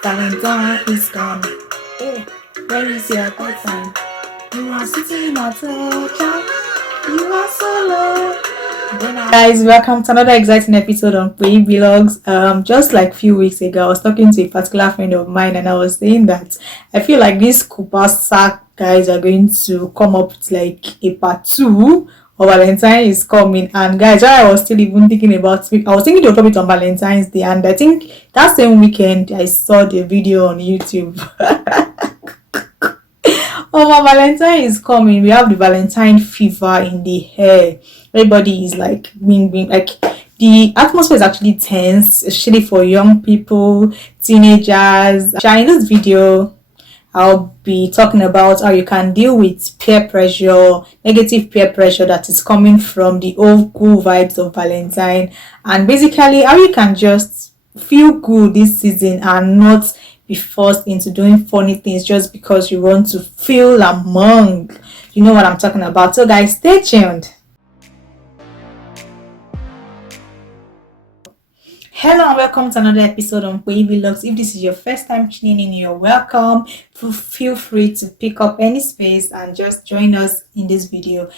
Valentine is gone. Hey, where is your boyfriend? You are sitting at the chat. You are solo. Guys, welcome to another exciting episode on Peyi Vlogs. Just like a few weeks ago, I was talking to a particular friend of mine, and I was saying that I feel like these Kabusa guys are going to come up with like a part 2 of Valentine is coming. And guys, while I was still even thinking about it, I was thinking to drop it on Valentine's Day, and I think that same weekend I saw the video on YouTube. Oh, my Valentine is coming. We have the Valentine fever in the air. Everybody is like being like the atmosphere is actually tense, especially for young people, teenagers. In this video, I'll be talking about how you can deal with peer pressure, negative peer pressure that is coming from the old cool vibes of Valentine, and basically how you can just feel good this season and not be forced into doing funny things just because you want to feel among. You know what I'm talking about. So guys, stay tuned. Hello and welcome to another episode on Peyi Vlogs. If this is your first time tuning in, you're welcome. Feel free to pick up any space and just join us in this video.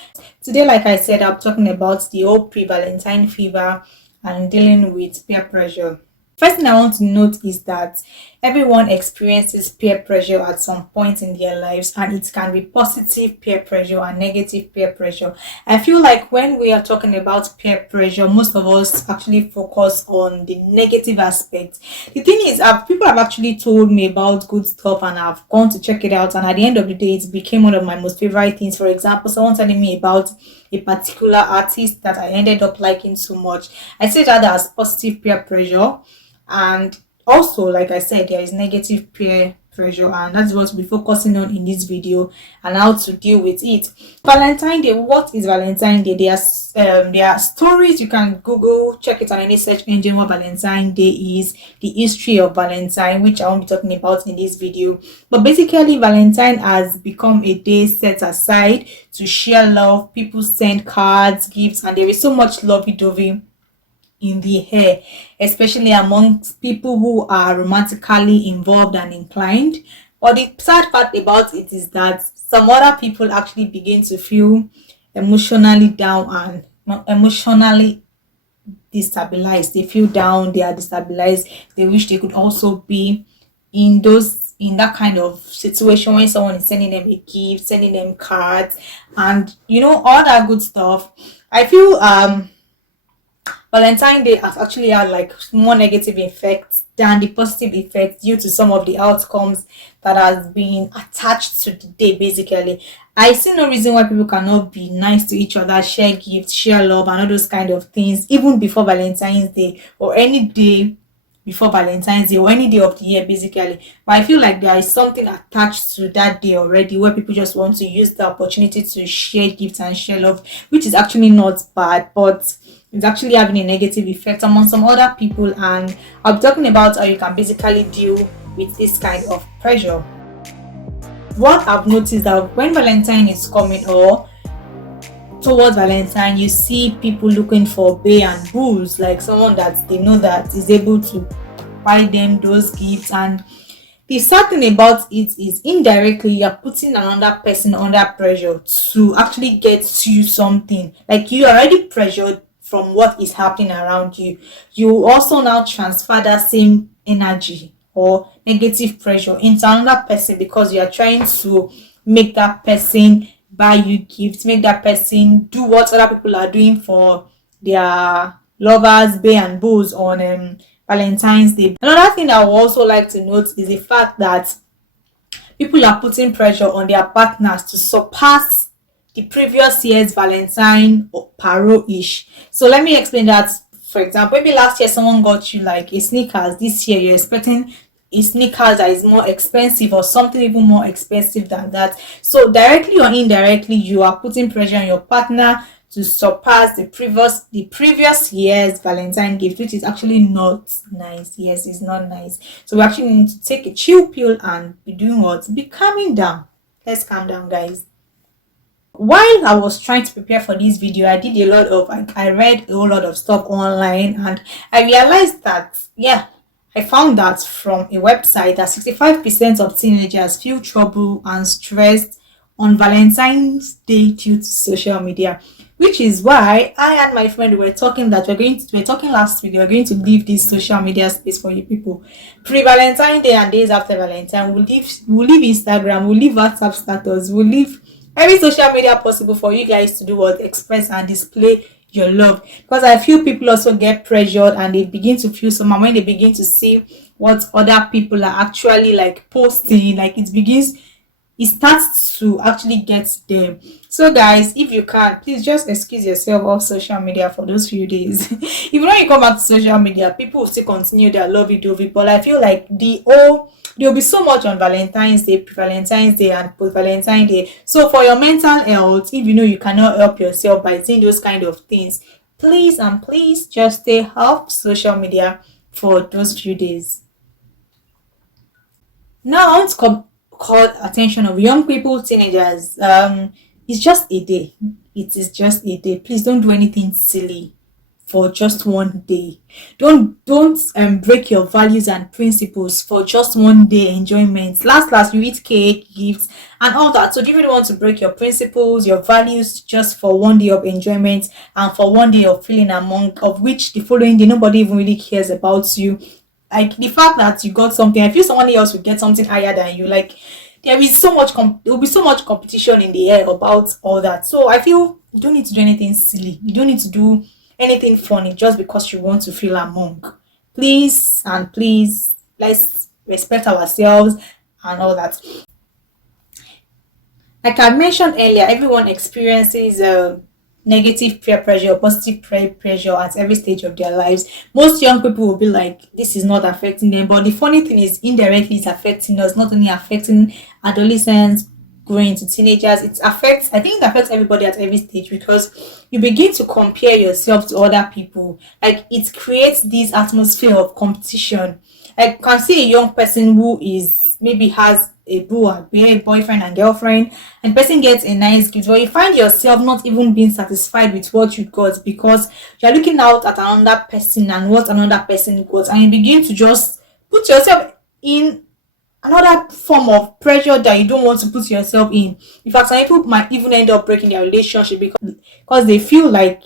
Today, like I said, I'm talking about the whole pre-Valentine fever and dealing with peer pressure. First thing I want to note is that everyone experiences peer pressure at some point in their lives, and it can be positive peer pressure and negative peer pressure. I feel like when we are talking about peer pressure, most of us actually focus on the negative aspect. The thing is, people have actually told me about good stuff and I've gone to check it out, and at the end of the day, it became one of my most favorite things. For example, someone telling me about a particular artist that I ended up liking so much. I see that as positive peer pressure. And also, like I said, there is negative peer pressure, and that's what we'll be focusing on in this video and how to deal with it. Valentine Day. What is Valentine Day? There are stories you can Google, check it on any search engine what Valentine Day is, the history of Valentine, which I won't be talking about in this video. But basically, Valentine has become a day set aside to share love. People send cards, gifts, and there is so much lovey-dovey in the air, especially amongst people who are romantically involved and inclined. But the sad part about it is that some other people actually begin to feel emotionally down and emotionally destabilized. They feel down, they are destabilized. They wish they could also be in that kind of situation when someone is sending them a gift, sending them cards, and all that good stuff. I feel Valentine Day has actually had like more negative effects than the positive effects due to some of the outcomes that has been attached to the day. Basically, I see no reason why people cannot be nice to each other, share gifts, share love, and all those kind of things, even before Valentine's Day or any day before Valentine's Day or any day of the year, basically. But I feel like there is something attached to that day already where people just want to use the opportunity to share gifts and share love, which is actually not bad, but it's actually having a negative effect among some other people. And I'll be talking about how you can basically deal with this kind of pressure. What I've noticed that when Valentine is coming or towards Valentine, you see people looking for bae and bulls, like someone that they know that is able to buy them those gifts. And the sad thing about it is indirectly you're putting another person under pressure to actually get you something. Like you already pressured from what is happening around you. You also now transfer that same energy or negative pressure into another person because you are trying to make that person buy you gifts, make that person do what other people are doing for their lovers, bae and bulls on Valentine's Day. Another thing I would also like to note is the fact that people are putting pressure on their partners to surpass the previous year's Valentine or paro-ish. So let me explain that. For example, maybe last year someone got you like a sneakers. This year you're expecting a sneakers that is more expensive or something even more expensive than that. So directly or indirectly, you are putting pressure on your partner to surpass the previous year's Valentine gift, which is actually not nice. Yes, it's not nice. So we actually need to take a chill pill and be doing what? Be calming down. Let's calm down, guys. While I was trying to prepare for this video, I did a lot of I read a whole lot of stuff online, and I realized that I found that from a website that 65% of teenagers feel trouble and stressed on Valentine's Day due to social media, which is why I and my friend were talking that we're talking last week. We're going to leave this social media space for you people. Pre-Valentine Day and days after Valentine, we'll leave Instagram, we'll leave WhatsApp status, we'll leave every social media possible for you guys to do what express and display your love, because I feel people also get pressured and they begin to feel somehow when they begin to see what other people are actually like posting, like it starts to actually get them. So guys, if you can, please just excuse yourself off social media for those few days. Even when you come back to social media, people will still continue their lovey-dovey, but I feel like there'll be so much on Valentine's Day, pre-Valentine's Day, and post-Valentine Day. So for your mental health, if you know you cannot help yourself by seeing those kind of things, please and please just stay off social media for those few days. Now I want to call attention of young people, teenagers. It's just a day. It is just a day. Please don't do anything silly for just one day. Don't break your values and principles for just one day enjoyment. Last you eat cake, gifts, and all that. So do you really want to break your principles, your values just for one day of enjoyment and for one day of feeling among of which the following day nobody even really cares about you? Like the fact that you got something, I feel someone else will get something higher than you. Like there will be so much competition in the air about all that. So I feel you don't need to do anything silly. You don't need to do anything funny just because you want to feel among. Please and please, let's respect ourselves and all that. Like I mentioned earlier, everyone experiences negative peer pressure or positive peer pressure at every stage of their lives. Most young people will be like, this is not affecting them. But the funny thing is, indirectly, it's affecting us, not only affecting adolescents, growing to teenagers. I think it affects everybody at every stage because you begin to compare yourself to other people. Like it creates this atmosphere of competition. I can see a young person who is maybe has a boo or a boyfriend and girlfriend, and person gets a nice gift, but you find yourself not even being satisfied with what you got because you're looking out at another person and what another person got, and you begin to just put yourself in another form of pressure that you don't want to put yourself in. In fact, some people might even end up breaking their relationship because they feel like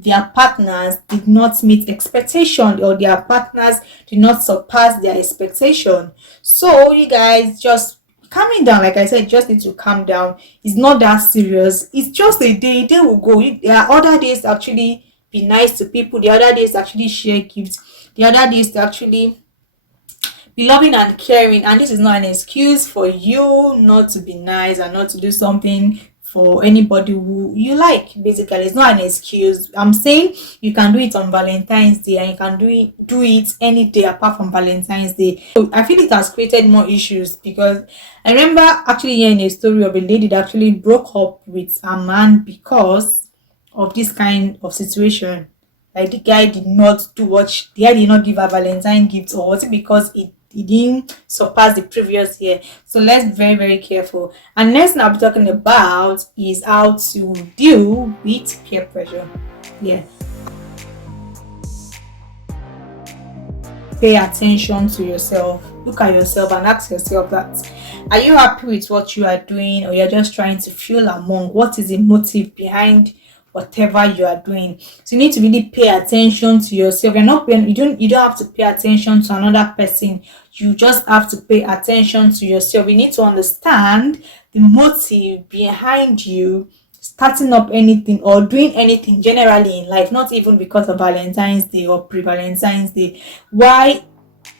their partners did not meet expectation or their partners did not surpass their expectation. So you guys just calming down. Like I said, just need to calm down. It's not that serious. It's just a day. Day will go. There are other days to actually be nice to people. The other days to actually share gifts. The other days to actually be loving and caring, and this is not an excuse for you not to be nice and not to do something for anybody who you like. Basically, it's not an excuse. I'm saying you can do it on Valentine's Day and you can do it any day apart from Valentine's Day. So I feel it has created more issues because I remember actually hearing a story of a lady that actually broke up with a man because of this kind of situation. Like the guy did not do the guy did not give a Valentine gift, or was it because it didn't surpass the previous year? So let's be very, very careful. And next thing I'll be talking about is how to deal with peer pressure. Yeah. Pay attention to yourself. Look at yourself and ask yourself that are you happy with what you are doing, or you're just trying to feel among? What is the motive behind whatever you are doing? So you need to really pay attention to yourself. You don't have to pay attention to another person. You just have to pay attention to yourself. You need to understand the motive behind you starting up anything or doing anything generally in life, not even because of Valentine's Day or pre-Valentine's Day. Why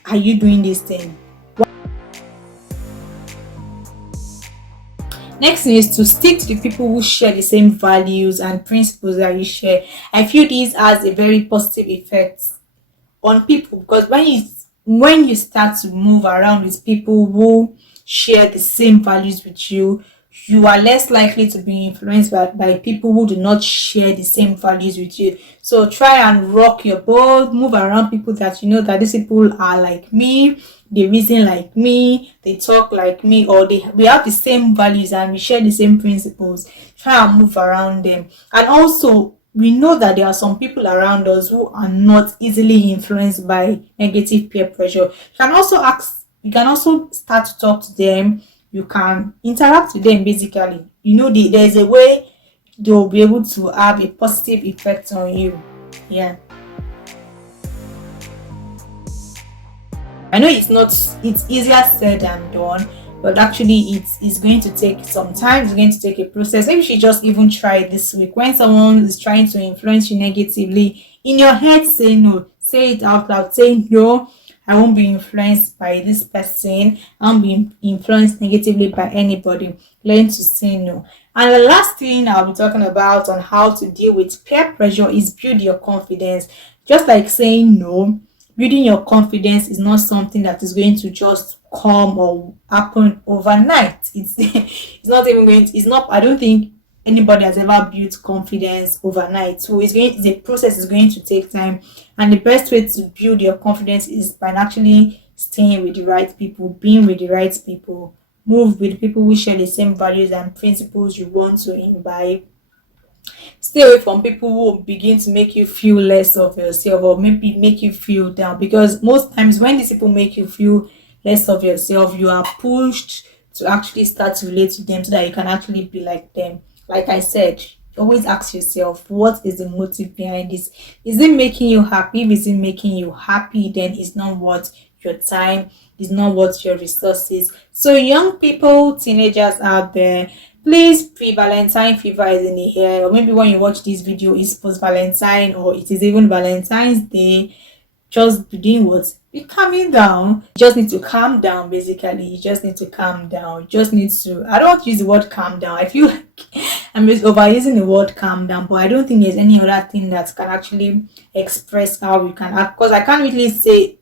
are you doing this thing? Next thing is to stick to the people who share the same values and principles that you share. I feel this has a very positive effect on people because when you start to move around with people who share the same values with you, you are less likely to be influenced by people who do not share the same values with you. So try and rock your boat, move around people that you know that these people are like me, they reason like me, they talk like me, or we have the same values and we share the same principles. Try and move around them. And also we know that there are some people around us who are not easily influenced by negative peer pressure. You can also start to talk to them. You can interact with them basically. There's a way they'll be able to have a positive effect on you. Yeah. I know it's easier said than done, but actually it's going to take some time. It's going to take a process. Maybe you should just even try it this week. When someone is trying to influence you negatively, in your head, say no. Say it out loud. Say no. I won't be influenced by this person. I won't be influenced negatively by anybody. Learn to say no. And the last thing I'll be talking about on how to deal with peer pressure is build your confidence. Just like saying no, building your confidence is not something that is going to just come or happen overnight. It's not even going to, it's not, I don't think anybody has ever built confidence overnight. So the process is going to take time. And the best way to build your confidence is by actually staying with the right people, being with the right people, move with people who share the same values and principles you want to imbibe. Stay away from people who begin to make you feel less of yourself or maybe make you feel down, because most times when these people make you feel less of yourself, you are pushed to actually start to relate to them so that you can actually be like them. Like I said, always ask yourself, what is the motive behind this? Is it making you happy? If it's making you happy, then it's not worth your time, it's not worth your resources. So young people, teenagers out there, please, pre-Valentine fever is in the air, or maybe when you watch this video, it's post-Valentine, or it is even Valentine's Day. Just be doing what? Be calming down. You just need to calm down, basically. You just need to calm down. You just need to, I don't want to use the word calm down. I feel like I'm just overusing the word calm down, but I don't think there's any other thing that can actually express how you can act. Because I can't really say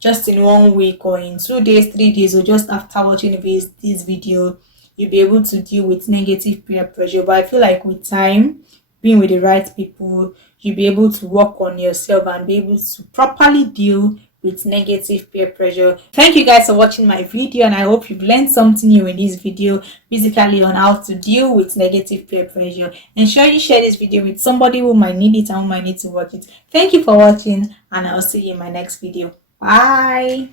just in 1 week or in 2 days, 3 days, or just after watching this video, you'll be able to deal with negative peer pressure. But I feel like with time, being with the right people, you'll be able to work on yourself and be able to properly deal with negative peer pressure. Thank you guys for watching my video, and I hope you've learned something new in this video, basically on how to deal with negative peer pressure. Ensure you share this video with somebody who might need it and who might need to watch it. Thank you for watching, and I'll see you in my next video. Bye.